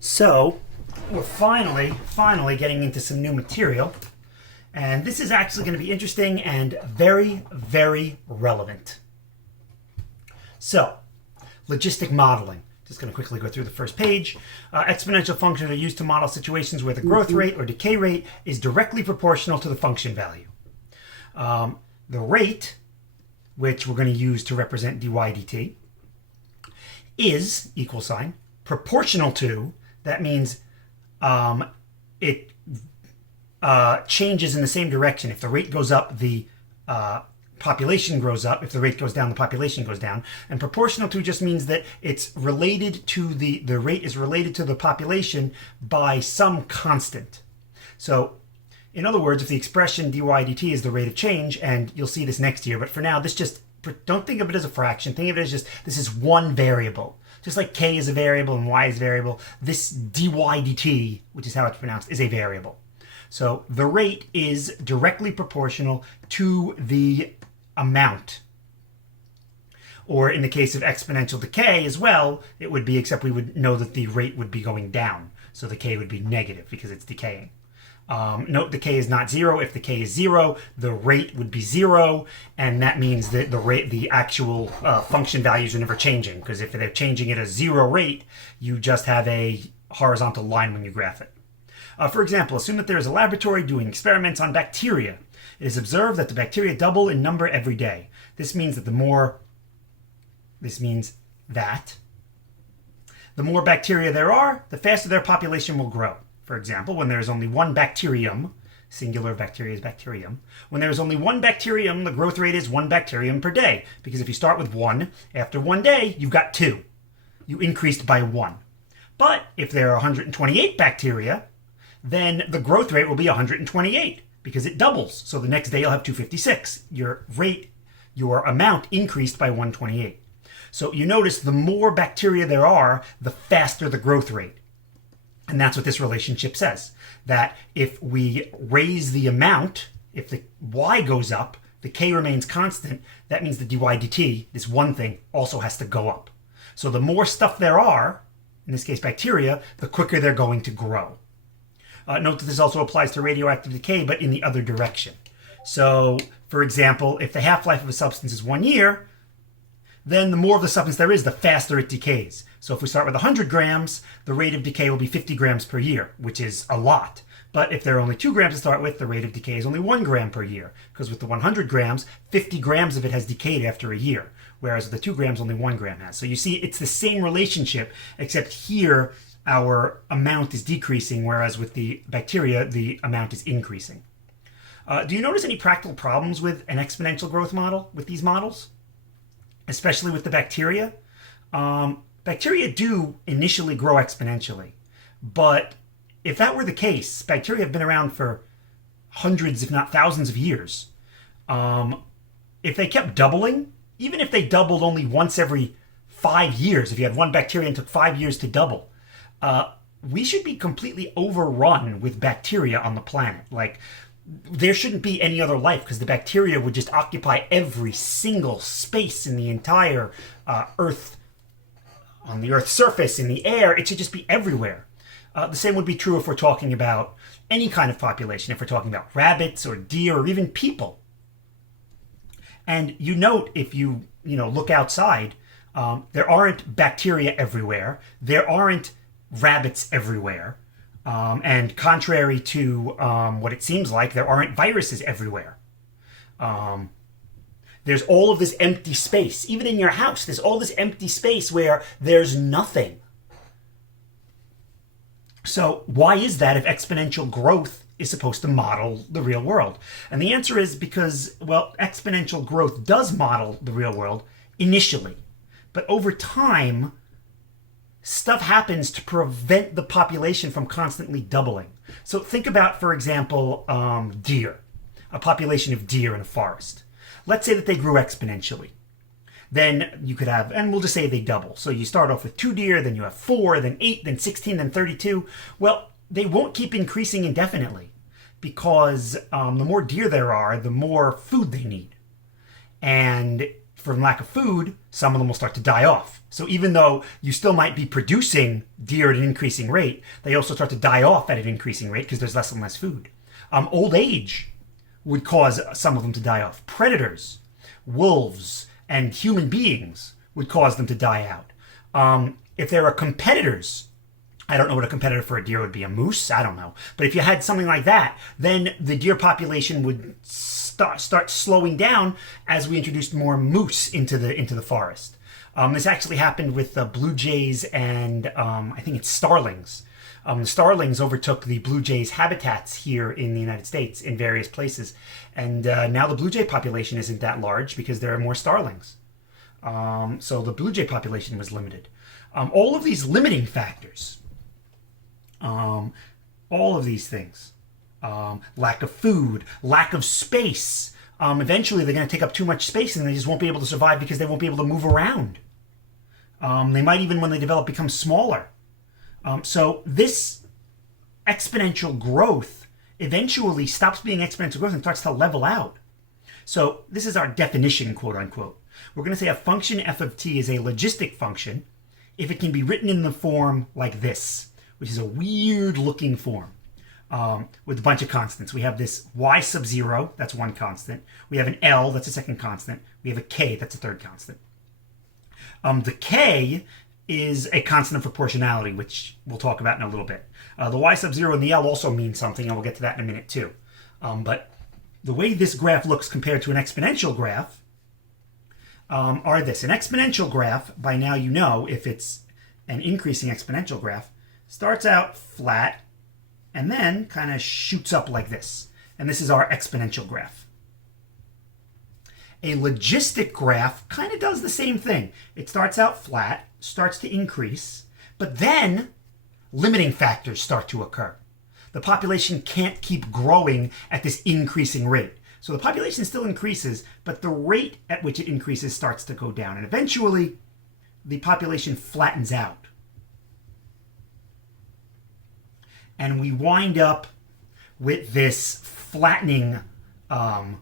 So we're finally getting into some new material. And this is actually going to be interesting and very, very relevant. So, logistic modeling. Just going to quickly go through the first page. Exponential functions are used to model situations where the growth rate or decay rate is directly proportional to the function value. The rate, which we're going to use to represent dy dt, is equal sign proportional to. That means it changes in the same direction. If the rate goes up, the population grows up. If the rate goes down, the population goes down. And proportional to just means that it's related to the rate is related to the population by some constant. So in other words, if the expression dy dt is the rate of change, and you'll see this next year, but for now, this just, don't think of it as a fraction. Think of it as just, this is one variable. Just like k is a variable and y is a variable, this dy dt, which is how it's pronounced, is a variable. So the rate is directly proportional to the amount. Or in the case of exponential decay as well, it would be, except we would know that the rate would be going down. So the k would be negative because it's decaying. Note the k is not 0. If the k is 0, the rate would be 0, and that means that the actual function values are never changing, because if they're changing at a 0 rate, you just have a horizontal line when you graph it. For example, assume that there is a laboratory doing experiments on bacteria. It is observed that the bacteria double in number every day. This means that the more bacteria there are, the faster their population will grow. For example, when there is only one bacterium, singular bacteria is bacterium, when there is only one bacterium, the growth rate is 1 bacterium per day. Because if you start with 1, after 1 day, you've got 2. You increased by 1. But if there are 128 bacteria, then the growth rate will be 128 because it doubles. So the next day you'll have 256. Your amount increased by 128. So you notice the more bacteria there are, the faster the growth rate. And that's what this relationship says. That if we raise the amount, if the y goes up, the k remains constant, that means the dy dt, this one thing, also has to go up. So the more stuff there are, in this case bacteria, the quicker they're going to grow. Note that this also applies to radioactive decay, but in the other direction. So, for example, if the half-life of a substance is 1 year, then the more of the substance there is, the faster it decays. So if we start with 100 grams, the rate of decay will be 50 grams per year, which is a lot. But if there are only 2 grams to start with, the rate of decay is only 1 gram per year. Because with the 100 grams, 50 grams of it has decayed after a year, whereas with the 2 grams, only 1 gram has. So you see, it's the same relationship, except here, our amount is decreasing, whereas with the bacteria, the amount is increasing. Do you notice any practical problems with an exponential growth model, with these models? Especially with the bacteria? Bacteria do initially grow exponentially, but if that were the case, bacteria have been around for hundreds, if not thousands of years. If they kept doubling, even if they doubled only once every 5 years, if you had one bacteria and took 5 years to double, we should be completely overrun with bacteria on the planet. Like, there shouldn't be any other life because the bacteria would just occupy every single space in the entire Earth, on the Earth's surface, in the air. It should just be everywhere. The same would be true if we're talking about any kind of population, if we're talking about rabbits or deer or even people. And you note, if you look outside, there aren't bacteria everywhere. There aren't rabbits everywhere. And contrary to what it seems like, there aren't viruses everywhere. There's all of this empty space. Even in your house, there's all this empty space where there's nothing. So why is that if exponential growth is supposed to model the real world? And the answer is because, well, exponential growth does model the real world initially. But over time, stuff happens to prevent the population from constantly doubling. So think about, for example, deer, a population of deer in a forest. Let's say that they grew exponentially. Then you could have, and we'll just say they double. So you start off with 2 deer, then you have 4, then 8, then 16, then 32. Well, they won't keep increasing indefinitely because the more deer there are, the more food they need. And from lack of food, some of them will start to die off. So even though you still might be producing deer at an increasing rate, they also start to die off at an increasing rate because there's less and less food. Old age would cause some of them to die off. Predators, wolves, and human beings would cause them to die out. If there are competitors, I don't know what a competitor for a deer would be, a moose? I don't know. But if you had something like that, then the deer population would start slowing down as we introduced more moose into the forest. This actually happened with blue jays and I think it's starlings. The starlings overtook the blue jays' habitats here in the United States in various places. And now the blue jay population isn't that large because there are more starlings. So the blue jay population was limited. All of these limiting factors, all of these things, lack of food, lack of space, eventually they're going to take up too much space and they just won't be able to survive because they won't be able to move around. They might even, when they develop, become smaller. So this exponential growth eventually stops being exponential growth and starts to level out. So this is our definition, quote unquote. We're going to say a function f of t is a logistic function if it can be written in the form like this, which is a weird looking form with a bunch of constants. We have this y sub 0, that's one constant. We have an L, that's a second constant. We have a k, that's a third constant. The k is a constant of proportionality, which we'll talk about in a little bit. The y sub 0 and the L also mean something, and we'll get to that in a minute too. But the way this graph looks compared to an exponential graph are this. An exponential graph, by now you know, if it's an increasing exponential graph, starts out flat and then kind of shoots up like this. And this is our exponential graph. A logistic graph kind of does the same thing. It starts out flat, starts to increase, but then limiting factors start to occur. The population can't keep growing at this increasing rate. So the population still increases, but the rate at which it increases starts to go down. And eventually, the population flattens out. And we wind up with this flattening kind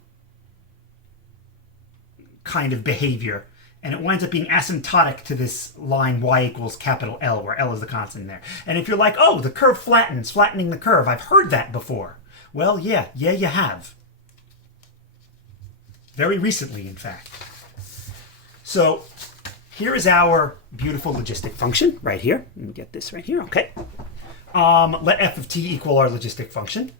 of behavior. And it winds up being asymptotic to this line y equals capital L, where L is the constant there. And if you're like, oh, the curve flattens, flattening the curve, I've heard that before. Well, yeah, you have. Very recently, in fact. So here is our beautiful logistic function right here. Let me get this right here, okay. Let f of t equal our logistic function.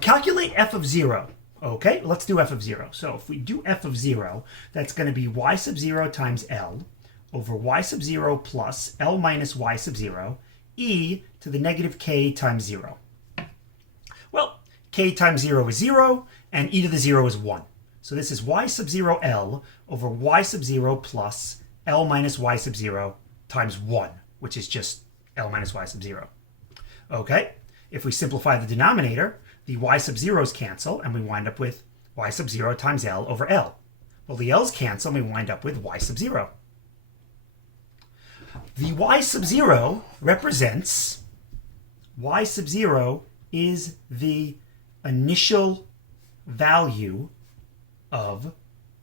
Calculate f of 0. Okay, let's do f of 0. So if we do f of 0, that's going to be y sub 0 times L over y sub 0 plus L minus y sub 0 e to the negative k times 0. Well, k times 0 is 0, and e to the 0 is 1. So this is y sub 0 L over y sub 0 plus L minus y sub 0 times 1, which is just L minus y sub 0. Okay, if we simplify the denominator, the y sub 0's cancel, and we wind up with y sub 0 times L over L. Well, the L's cancel, and we wind up with y sub 0. The y sub 0 represents, y sub 0 is the initial value of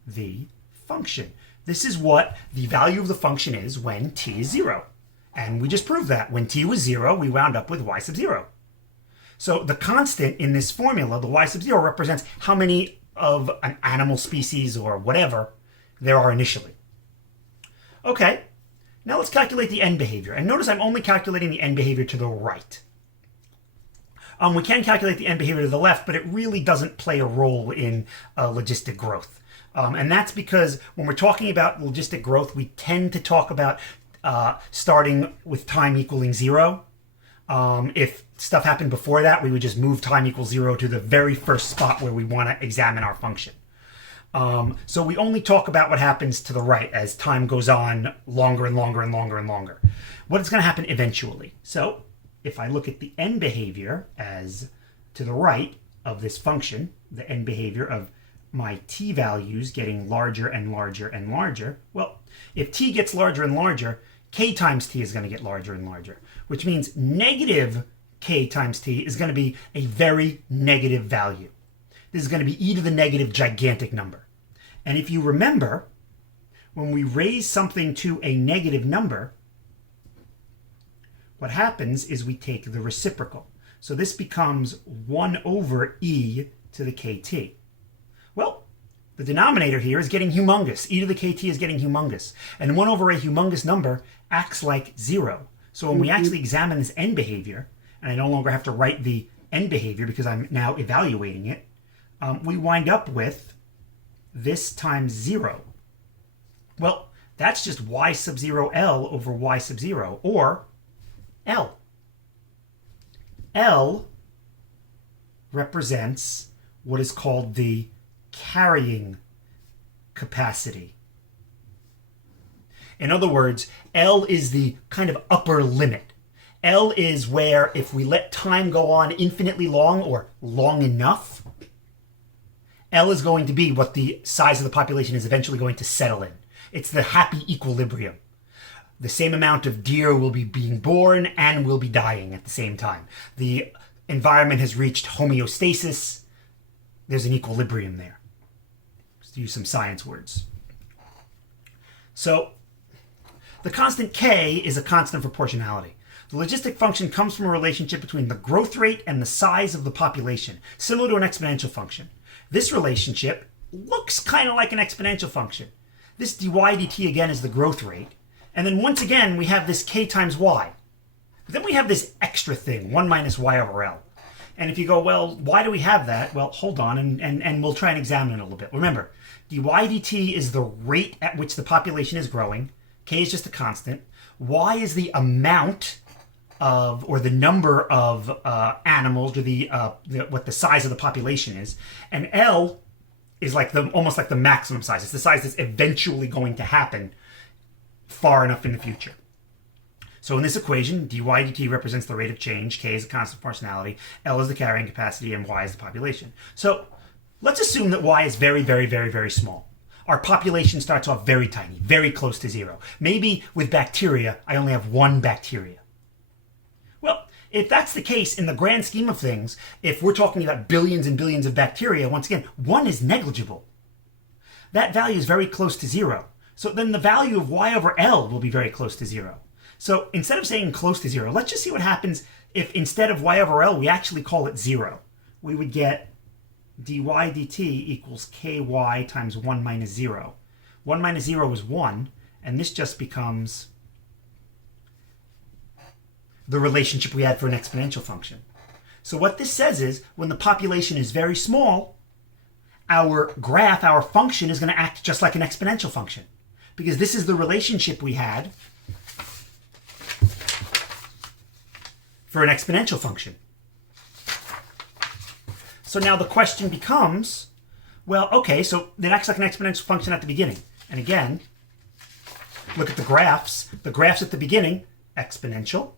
the function. This is what the value of the function is when t is 0. And we just proved that. When t was 0, we wound up with y sub 0. So the constant in this formula, the y sub 0, represents how many of an animal species or whatever there are initially. Okay, now let's calculate the end behavior. And notice I'm only calculating the end behavior to the right. We can calculate the end behavior to the left, but it really doesn't play a role in logistic growth. And that's because when we're talking about logistic growth, we tend to talk about starting with time equaling 0. If stuff happened before that, we would just move time equals 0 to the very first spot where we want to examine our function. So we only talk about what happens to the right as time goes on longer and longer and longer and longer. What is going to happen eventually? So if I look at the end behavior as to the right of this function, the end behavior of my t values getting larger and larger and larger, well, if t gets larger and larger, k times t is going to get larger and larger, which means negative k times t is going to be a very negative value. This is going to be e to the negative gigantic number. And if you remember, when we raise something to a negative number, what happens is we take the reciprocal. So this becomes 1 over e to the kt. Well, the denominator here is getting humongous. E to the kt is getting humongous. And 1 over a humongous number acts like 0. So when we actually examine this end behavior, and I no longer have to write the end behavior because I'm now evaluating it, we wind up with this times 0. Well, that's just y sub 0 L over y sub 0, or L. L represents what is called the carrying capacity. In other words, L is the kind of upper limit. L is where if we let time go on infinitely long or long enough, L is going to be what the size of the population is eventually going to settle in. It's the happy equilibrium. The same amount of deer will be being born and will be dying at the same time. The environment has reached homeostasis. There's an equilibrium there. Just to use some science words. So the constant k is a constant of proportionality. The logistic function comes from a relationship between the growth rate and the size of the population, similar to an exponential function. This relationship looks kind of like an exponential function. This dy dt again is the growth rate. And then once again, we have this k times y. But then we have this extra thing, 1 minus y over L. And if you go, well, why do we have that? Well, hold on, and we'll try and examine it a little bit. Remember, dy dt is the rate at which the population is growing. K is just a constant. Y is the amount of, or the number of animals, or what the size of the population is. And L is like almost like the maximum size. It's the size that's eventually going to happen far enough in the future. So in this equation, dy dt represents the rate of change, k is a constant of proportionality, L is the carrying capacity, and y is the population. So let's assume that y is very, very, very, very small. Our population starts off very tiny, very close to 0. Maybe with bacteria, I only have 1 bacteria. Well, if that's the case, in the grand scheme of things, if we're talking about billions and billions of bacteria, once again, 1 is negligible. That value is very close to 0. So then the value of y over L will be very close to 0. So instead of saying close to 0, let's just see what happens if instead of y over L, we actually call it 0. We would get dy dt equals ky times 1 minus 0. 1 minus 0 is 1, and this just becomes the relationship we had for an exponential function. So what this says is, when the population is very small, our graph, our function, is going to act just like an exponential function. Because this is the relationship we had for an exponential function. So now the question becomes, well, okay, so it acts like an exponential function at the beginning. And again, look at the graphs. The graphs at the beginning, exponential,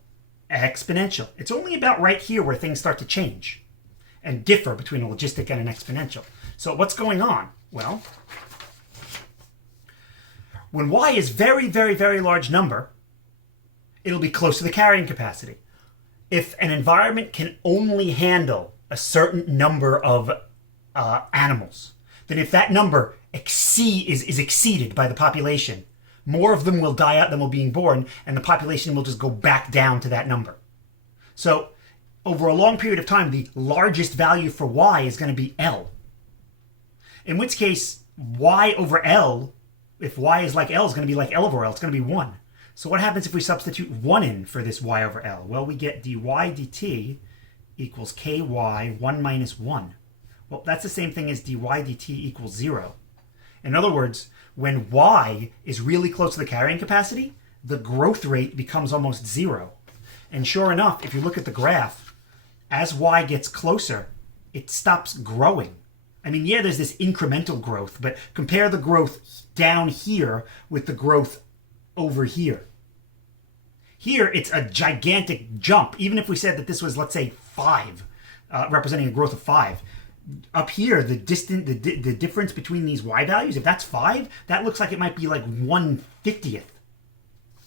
exponential. It's only about right here where things start to change and differ between a logistic and an exponential. So what's going on? Well, when y is very, very, very large number, it'll be close to the carrying capacity. If an environment can only handle a certain number of animals, then if that number is exceeded by the population, more of them will die out than will being born, and the population will just go back down to that number. So over a long period of time, the largest value for y is going to be L. In which case, y over L, if y is like L, is going to be like L over L. It's going to be 1. So what happens if we substitute 1 in for this y over L? Well, we get dy dt equals ky 1 minus 1. Well, that's the same thing as dy dt equals 0. In other words, when y is really close to the carrying capacity, the growth rate becomes almost 0. And sure enough, if you look at the graph, as y gets closer, it stops growing. I mean, yeah, there's this incremental growth, but compare the growth down here with the growth over here. Here, it's a gigantic jump. Even if we said that this was, let's say, 5, representing a growth of 5. Up here, the difference between these y values, if that's 5, that looks like it might be like 1/50th.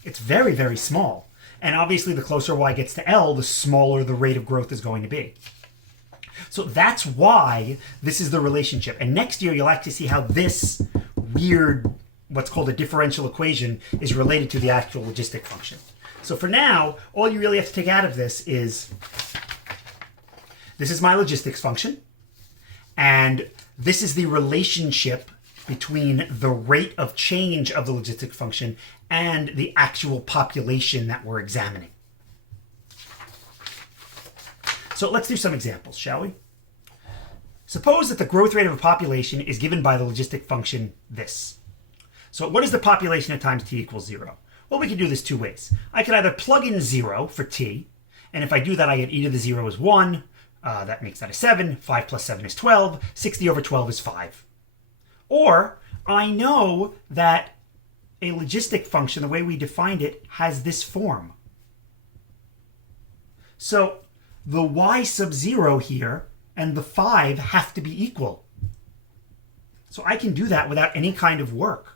It's very, very small. And obviously, the closer y gets to L, the smaller the rate of growth is going to be. So that's why this is the relationship. And next year, you'll actually see how this weird what's called a differential equation is related to the actual logistic function. So for now, all you really have to take out of this is my logistics function, and this is the relationship between the rate of change of the logistic function and the actual population that we're examining. So let's do some examples, shall we? Suppose that the growth rate of a population is given by the logistic function this. So what is the population at times t equals 0? Well, we can do this two ways. I could either plug in 0 for t, and if I do that, I get e to the 0 is 1. That makes that a 7. 5 plus 7 is 12. 60 over 12 is 5. Or I know that a logistic function, the way we defined it, has this form. So the y sub 0 here and the 5 have to be equal. So I can do that without any kind of work.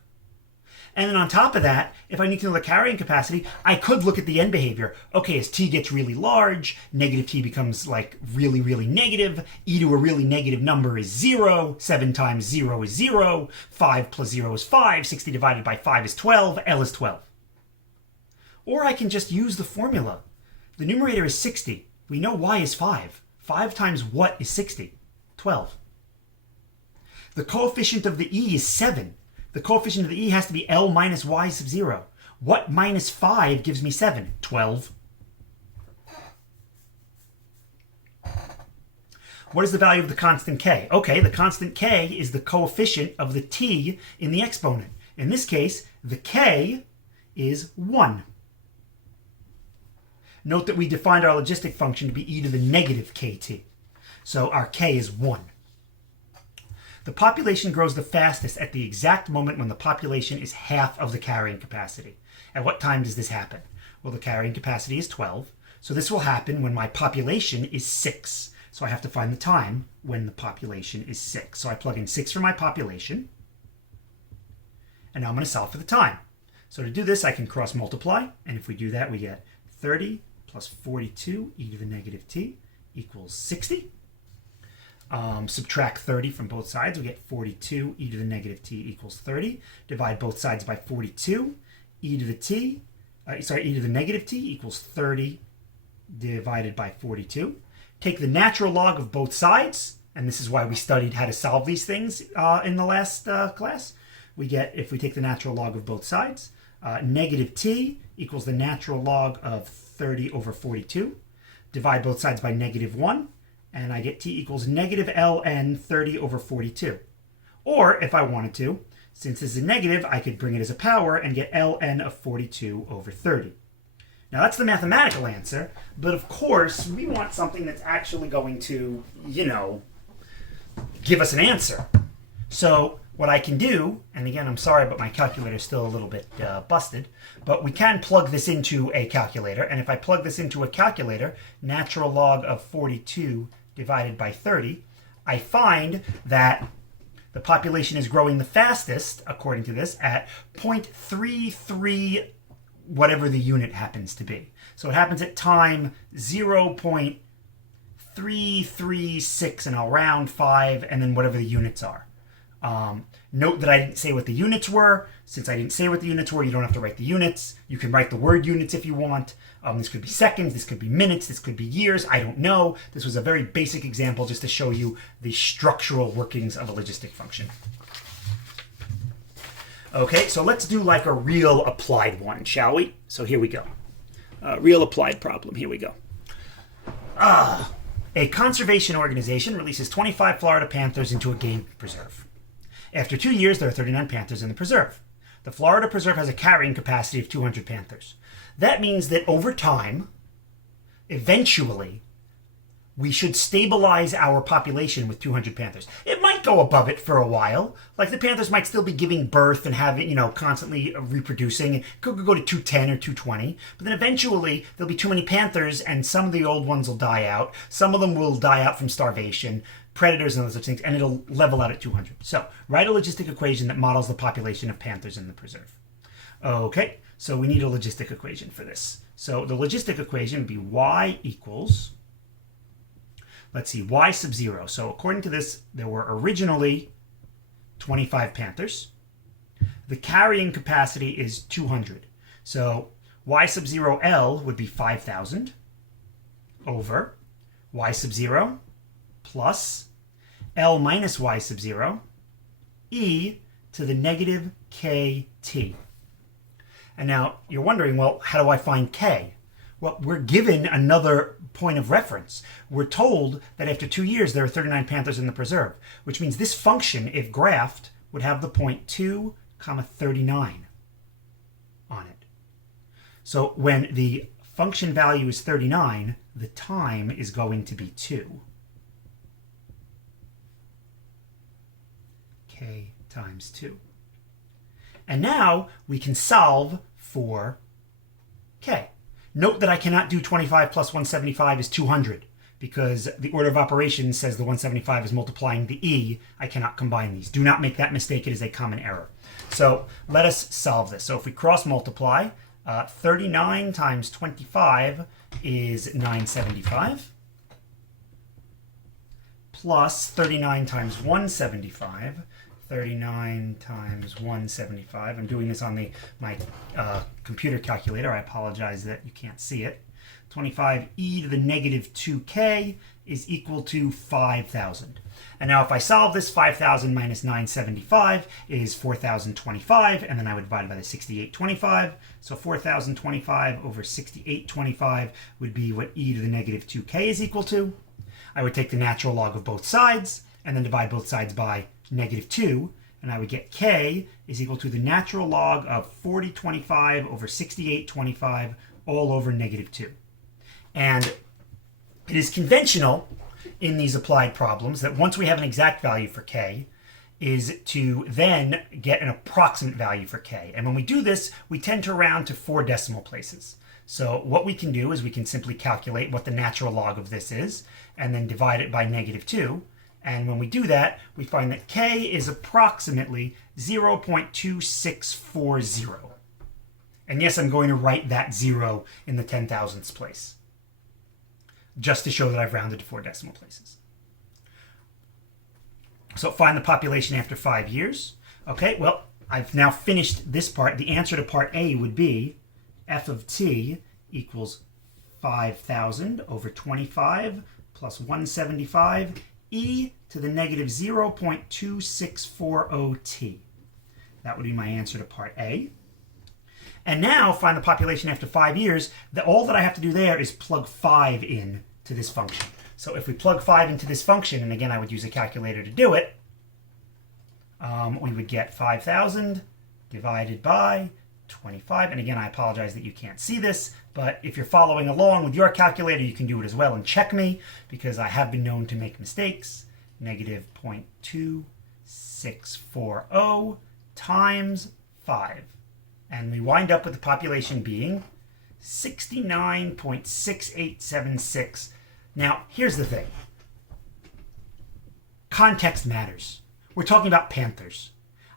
And then on top of that, if I need to know the carrying capacity, I could look at the end behavior. Okay, as t gets really large, negative t becomes like really, really negative. E to a really negative number is 0. 7 times 0 is 0. 5 plus 0 is 5. 60 divided by 5 is 12. L is 12. Or I can just use the formula. The numerator is 60. We know y is 5. 5 times what is 60? 12. The coefficient of the e is 7. The coefficient of the e has to be L minus y sub 0. What minus 5 gives me 7? 12. What is the value of the constant k? Okay, the constant k is the coefficient of the t in the exponent. In this case, the k is 1. Note that we defined our logistic function to be e to the negative kt. So our k is 1. The population grows the fastest at the exact moment when the population is half of the carrying capacity. At what time does this happen? Well, the carrying capacity is 12, so this will happen when my population is 6. So I have to find the time when the population is 6. So I plug in 6 for my population, and now I'm going to solve for the time. So to do this, I can cross multiply, and if we do that, we get 30 plus 42 e to the negative t equals 60. Subtract 30 from both sides, we get 42 e to the negative t equals 30. Divide both sides by 42, e to the negative t equals 30 divided by 42. Take the natural log of both sides, and this is why we studied how to solve these things in the last class. We get, if we take the natural log of both sides, negative t equals the natural log of 30 over 42. Divide both sides by negative 1. And I get t equals negative ln 30 over 42. Or, if I wanted to, since this is negative, I could bring it as a power and get ln of 42 over 30. Now that's the mathematical answer, but of course we want something that's actually going to, give us an answer. So what I can do, and again I'm sorry but my calculator is still a little bit busted, but we can plug this into a calculator, and if I plug this into a calculator, natural log of 42 divided by 30, I find that the population is growing the fastest, according to this, at 0.33 whatever the unit happens to be. So it happens at time 0.336, and I'll round 5, and then whatever the units are. Note that I didn't say what the units were. Since I didn't say what the units were, you don't have to write the units. You can write the word units if you want. This could be seconds, this could be minutes, this could be years, I don't know. This was a very basic example just to show you the structural workings of a logistic function. Okay, so let's do like a real applied one, shall we? So here we go. Real applied problem, here we go. A conservation organization releases 25 Florida panthers into a game preserve. After 2 years, there are 39 panthers in the preserve. The Florida preserve has a carrying capacity of 200 panthers. That means that over time, eventually, we should stabilize our population with 200 panthers. It might go above it for a while. Like the panthers might still be giving birth and having, constantly reproducing. It could go to 210 or 220. But then eventually there'll be too many panthers and some of the old ones will die out. Some of them will die out from starvation, predators and other such things, and it'll level out at 200. So write a logistic equation that models the population of panthers in the preserve. Okay, so we need a logistic equation for this. So the logistic equation would be y equals, let's see, y sub 0. So according to this, there were originally 25 panthers. the carrying capacity is 200. So y sub 0 L would be 5,000 over y sub 0 plus L minus y sub 0 e to the negative kt. And now you're wondering, well, how do I find k? Well, we're given another point of reference. We're told that after 2 years there are 39 panthers in the preserve, which means this function, if graphed, would have the point 2, 39 on it. So when the function value is 39, the time is going to be 2. K times 2. And now we can solve for k. Note that I cannot do 25 plus 175 is 200 because the order of operations says the 175 is multiplying the e. I cannot combine these. Do not make that mistake. It is a common error. So let us solve this. So if we cross multiply, 39 times 25 is 975 plus 39 times 175. 39 times 175. I'm doing this on my computer calculator. I apologize that you can't see it. 25e to the negative 2k is equal to 5,000. And now if I solve this, 5,000 minus 975 is 4,025, and then I would divide it by the 6825. So 4,025 over 6825 would be what e to the negative 2k is equal to. I would take the natural log of both sides, and then divide both sides by negative 2, and I would get k is equal to the natural log of 4025 over 6825 all over negative 2. And it is conventional in these applied problems that once we have an exact value for k, is to then get an approximate value for k. And when we do this, we tend to round to 4 decimal places. So what we can do is we can simply calculate what the natural log of this is, and then divide it by negative 2. And when we do that, we find that k is approximately 0.2640. And yes, I'm going to write that 0 in the 10,000ths place, just to show that I've rounded to 4 decimal places. So find the population after 5 years. Okay, well, I've now finished this part. The answer to part A would be f of t equals 5,000 over 25 plus 175 e to the negative 0.2640t. That would be my answer to part A. And now find the population after 5 years. All that I have to do there is plug 5 in to this function. So if we plug 5 into this function, and again I would use a calculator to do it, we would get 5,000 divided by 25. And again, I apologize that you can't see this, but if you're following along with your calculator, you can do it as well and check me, because I have been known to make mistakes. Negative 0.2640 times 5. And we wind up with the population being 69.6876. Now, here's the thing. Context matters. We're talking about panthers.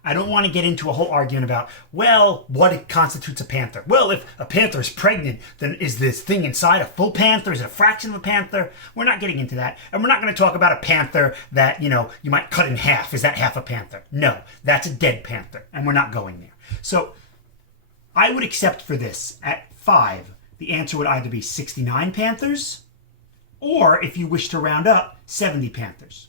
I don't want to get into a whole argument about, well, what constitutes a panther. Well, if a panther is pregnant, then is this thing inside a full panther? Is it a fraction of a panther? We're not getting into that. And we're not going to talk about a panther that, you might cut in half. Is that half a panther? No, that's a dead panther. And we're not going there. So I would accept for this, at 5, the answer would either be 69 panthers, or if you wish to round up, 70 panthers.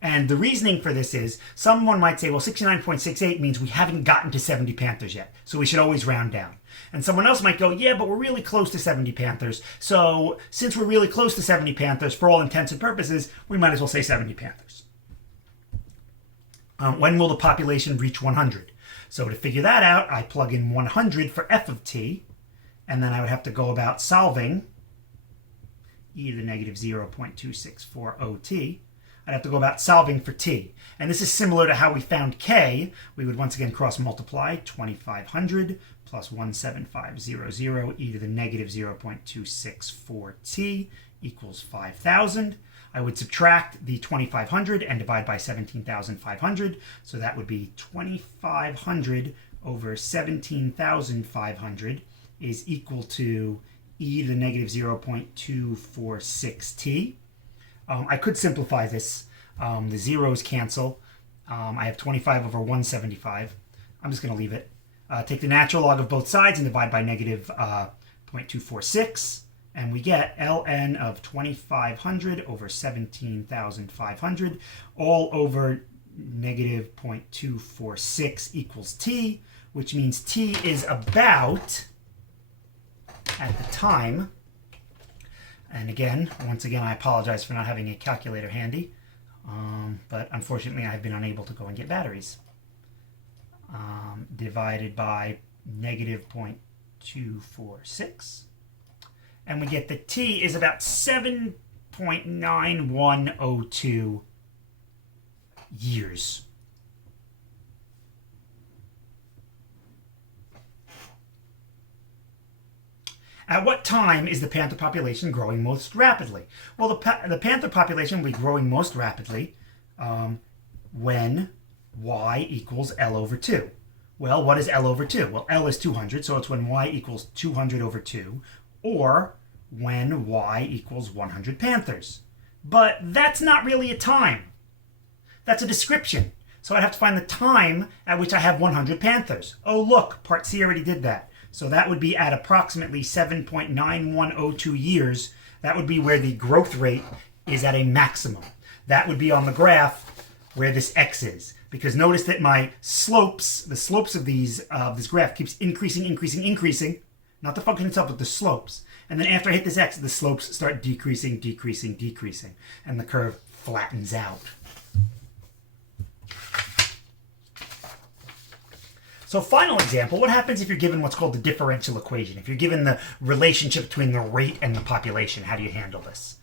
And the reasoning for this is, someone might say, well, 69.68 means we haven't gotten to 70 panthers yet, so we should always round down. And someone else might go, yeah, but we're really close to 70 panthers, so since we're really close to 70 panthers, for all intents and purposes, we might as well say 70 panthers. When will the population reach 100? So to figure that out, I plug in 100 for f of t, and then I would have to go about solving e to the negative 0.2640t. I'd have to go about solving for t. And this is similar to how we found k. We would once again cross multiply 2,500 plus 17500 e to the negative 0.264t equals 5,000. I would subtract the 2,500 and divide by 17,500. So that would be 2,500 over 17,500 is equal to e to the negative 0.246t. I could simplify this. The zeros cancel. I have 25 over 175. I'm just going to leave it. Take the natural log of both sides and divide by negative 0.246. And we get ln of 2,500 over 17,500 all over negative 0.246 equals t, which means t is about, at the time, and again, once again, I apologize for not having a calculator handy, but unfortunately I've been unable to go and get batteries. Divided by negative 0.246. And we get that t is about 7.9102 years. At what time is the panther population growing most rapidly? Well, the panther population will be growing most rapidly when y equals L over 2. Well, what is L over 2? Well, L is 200, so it's when y equals 200 over 2, or when y equals 100 panthers. But that's not really a time. That's a description. So I'd have to find the time at which I have 100 panthers. Oh, look, part C already did that. So that would be at approximately 7.9102 years. That would be where the growth rate is at a maximum. That would be on the graph where this x is. Because notice that my slopes, the slopes of this graph keeps increasing. Not the function itself, but the slopes. And then after I hit this x, the slopes start decreasing. And the curve flattens out. So final example, what happens if you're given what's called the differential equation? If you're given the relationship between the rate and the population, how do you handle this?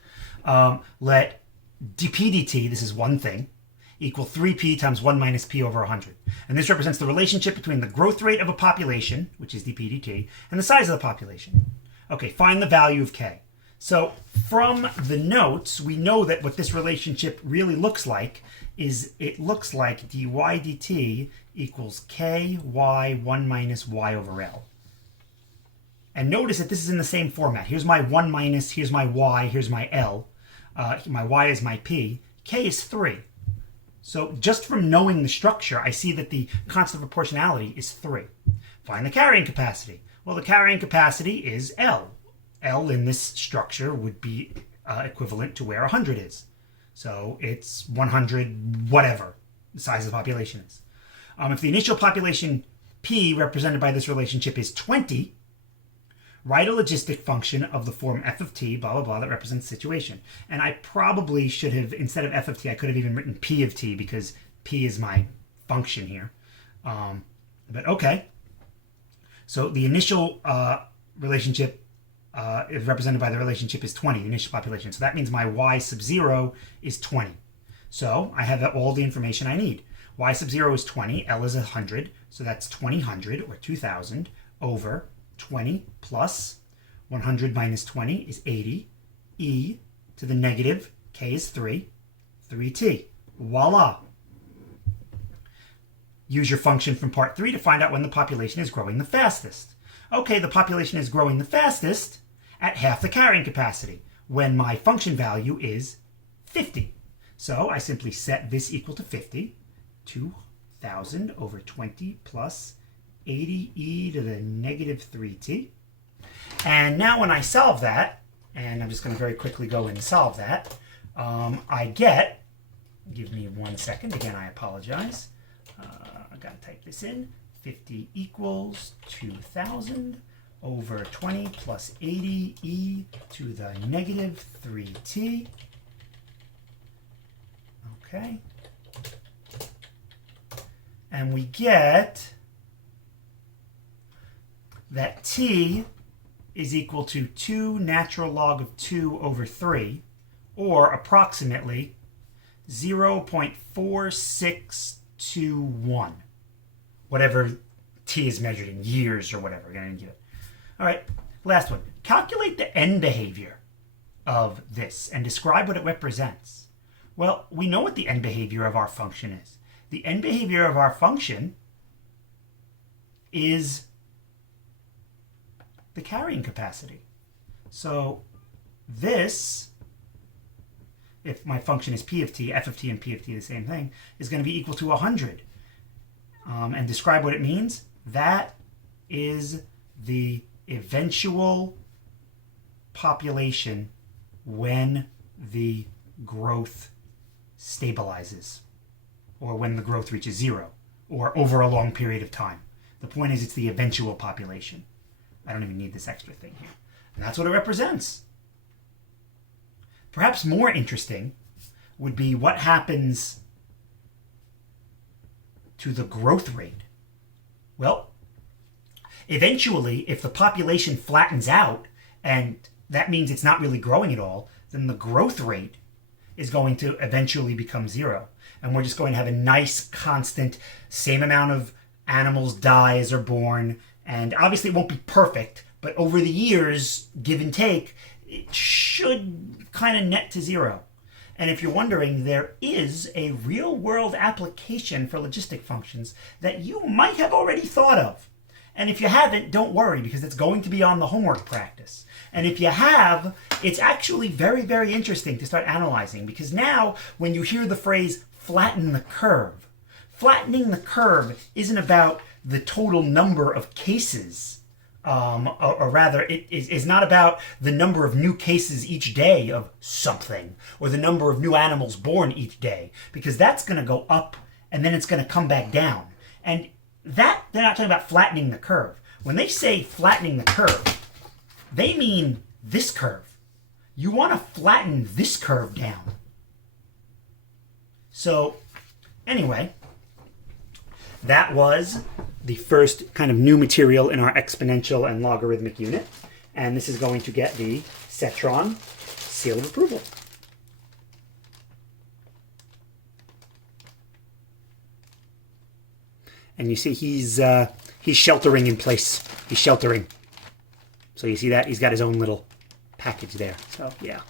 Let dp dt, this is one thing, equal 3p times 1 minus p over 100. And this represents the relationship between the growth rate of a population, which is dp dt, and the size of the population. Okay, find the value of k. So from the notes, we know that what this relationship really looks like is it looks like dy dt equals ky 1 minus y over L. And notice that this is in the same format. Here's my 1 minus, here's my y, here's my L. My y is my p. K is 3. So just from knowing the structure, I see that the constant of proportionality is 3. Find the carrying capacity. Well, the carrying capacity is L. L in this structure would be equivalent to where 100 is. So it's 100 whatever the size of the population is. If the initial population P represented by this relationship is 20, write a logistic function of the form f of t, blah, blah, blah, that represents situation. And I probably should have, instead of f of t, I could have even written p of t because p is my function here. But okay. So the initial relationship is represented by the relationship is 20, the initial population. So that means my y sub 0 is 20. So I have all the information I need. Y sub 0 is 20, L is 100, so that's 2000 or 2000 over 20 plus 100 minus 20 is 80, e to the negative, k is 3, 3t. Voila! Use your function from part 3 to find out when the population is growing the fastest. Okay, the population is growing the fastest at half the carrying capacity, when my function value is 50. So I simply set this equal to 50, 2000 over 20 plus 80e to the negative 3t. And now when I solve that, and I'm just going to very quickly go and solve that, I get, give me 1 second, again I apologize, I've got to type this in, 50 equals 2000 over 20 plus 80e to the negative 3t. Okay. And we get that t is equal to 2 natural log of 2 over 3, or approximately 0.4621. Whatever t is measured in years or whatever. I'm going to give it. All right, last one. Calculate the end behavior of this and describe what it represents. Well, we know what the end behavior of our function is. The end behavior of our function is the carrying capacity. So this, if my function is p of t, f of t and p of t the same thing, is going to be equal to 100. and describe what it means, that is the eventual population when the growth stabilizes, or when the growth reaches zero, or over a long period of time. The point is, it's the eventual population. I don't even need this extra thing here. And that's what it represents. Perhaps more interesting would be what happens to the growth rate. Well, eventually, if the population flattens out, and that means it's not really growing at all, then the growth rate is going to eventually become zero. And we're just going to have a nice, constant, same amount of animals die as are born. And obviously it won't be perfect, but over the years, give and take, it should kind of net to zero. And if you're wondering, there is a real-world application for logistic functions that you might have already thought of. And if you haven't, don't worry, because it's going to be on the homework practice. And if you have, it's actually very, very interesting to start analyzing, because now when you hear the phrase flatten the curve, flattening the curve isn't about the total number of cases, or rather, it is not about the number of new cases each day of something, or the number of new animals born each day, because that's going to go up and then it's going to come back down. And that, they're not talking about flattening the curve. When they say flattening the curve, they mean this curve. You want to flatten this curve down. So, anyway, that was the first kind of new material in our exponential and logarithmic unit. And this is going to get the Cetron seal of approval. And you see he's sheltering in place. He's sheltering. So you see that? He's got his own little package there. So, yeah.